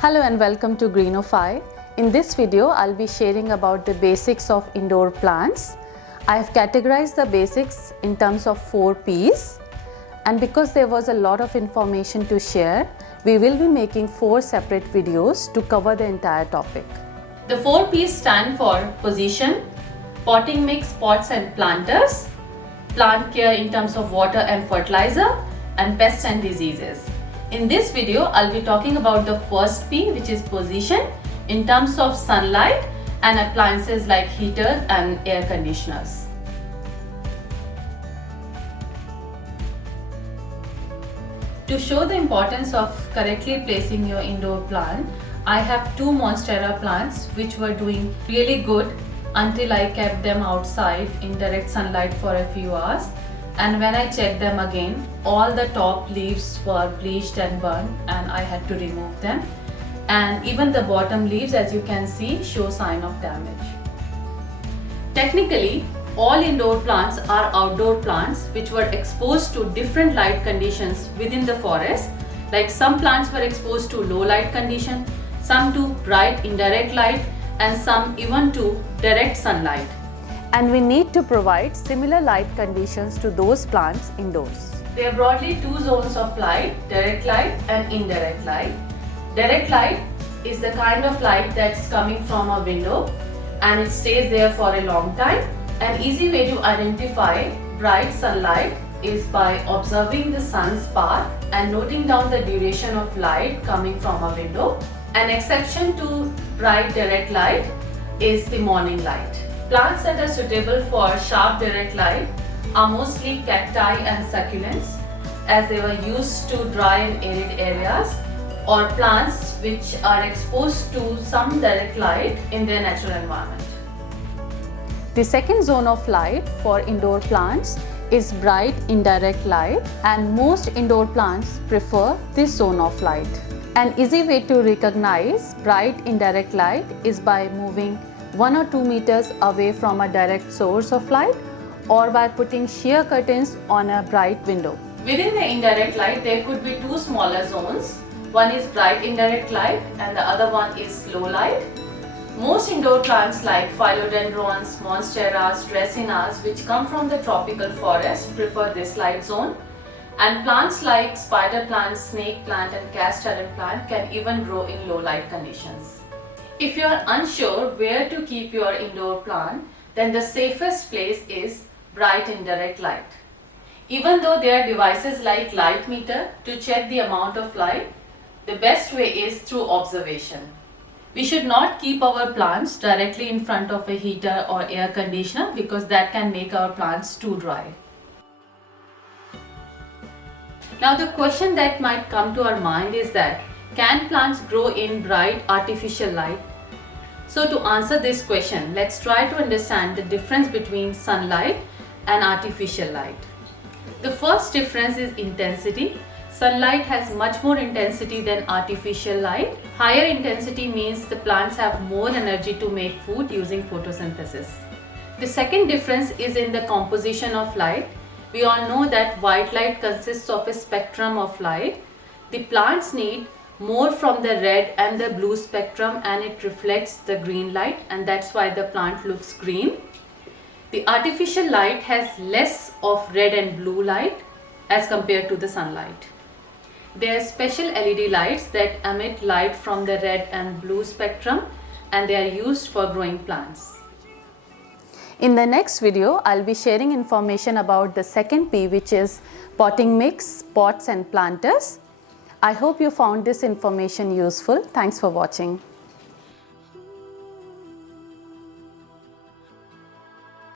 Hello and welcome to Greenify. In this video, I'll be sharing about the basics of indoor plants. I have categorized the basics in terms of 4 P's, and because there was a lot of information to share, we will be making 4 separate videos to cover the entire topic. The 4 P's stand for position, potting mix, pots and planters, plant care in terms of water and fertilizer, and pests and diseases. In this video, I'll be talking about the first P, which is position, in terms of sunlight and appliances like heaters and air conditioners. To show the importance of correctly placing your indoor plant, I have 2 monstera plants which were doing really good until I kept them outside in direct sunlight for a few hours. And when I checked them again, all the top leaves were bleached and burned and I had to remove them. And even the bottom leaves, as you can see, show sign of damage. Technically, all indoor plants are outdoor plants which were exposed to different light conditions within the forest. Like some plants were exposed to low light condition, some to bright indirect light, and some even to direct sunlight. And we need to provide similar light conditions to those plants indoors. There are broadly 2 zones of light, direct light and indirect light. Direct light is the kind of light that's coming from a window and it stays there for a long time. An easy way to identify bright sunlight is by observing the sun's path and noting down the duration of light coming from a window. An exception to bright direct light is the morning light. Plants that are suitable for sharp direct light are mostly cacti and succulents, as they were used to dry and arid areas, or plants which are exposed to some direct light in their natural environment. The second zone of light for indoor plants is bright indirect light, and most indoor plants prefer this zone of light. An easy way to recognize bright indirect light is by moving 1 or 2 meters away from a direct source of light, or by putting sheer curtains on a bright window. Within the indirect light, there could be 2 smaller zones. One is bright indirect light and the other one is low light. Most indoor plants like philodendrons, monsteras, dracaenas, which come from the tropical forest, prefer this light zone. And plants like spider plant, snake plant and cast iron plant can even grow in low light conditions. If you are unsure where to keep your indoor plant, then the safest place is bright indirect light. Even though there are devices like light meter to check the amount of light, the best way is through observation. We should not keep our plants directly in front of a heater or air conditioner because that can make our plants too dry. Now the question that might come to our mind is that, can plants grow in bright artificial light? So to answer this question, let's try to understand the difference between sunlight and artificial light. The first difference is intensity. Sunlight has much more intensity than artificial light. Higher intensity means the plants have more energy to make food using photosynthesis. The second difference is in the composition of light. We all know that white light consists of a spectrum of light. The plants need more from the red and the blue spectrum, and it reflects the green light, and that's why the plant looks green. The artificial light has less of red and blue light as compared to the sunlight. There are special LED lights that emit light from the red and blue spectrum, and they are used for growing plants. In the next video, I'll be sharing information about the second P, which is potting mix, pots and planters. I hope you found this information useful. Thanks for watching.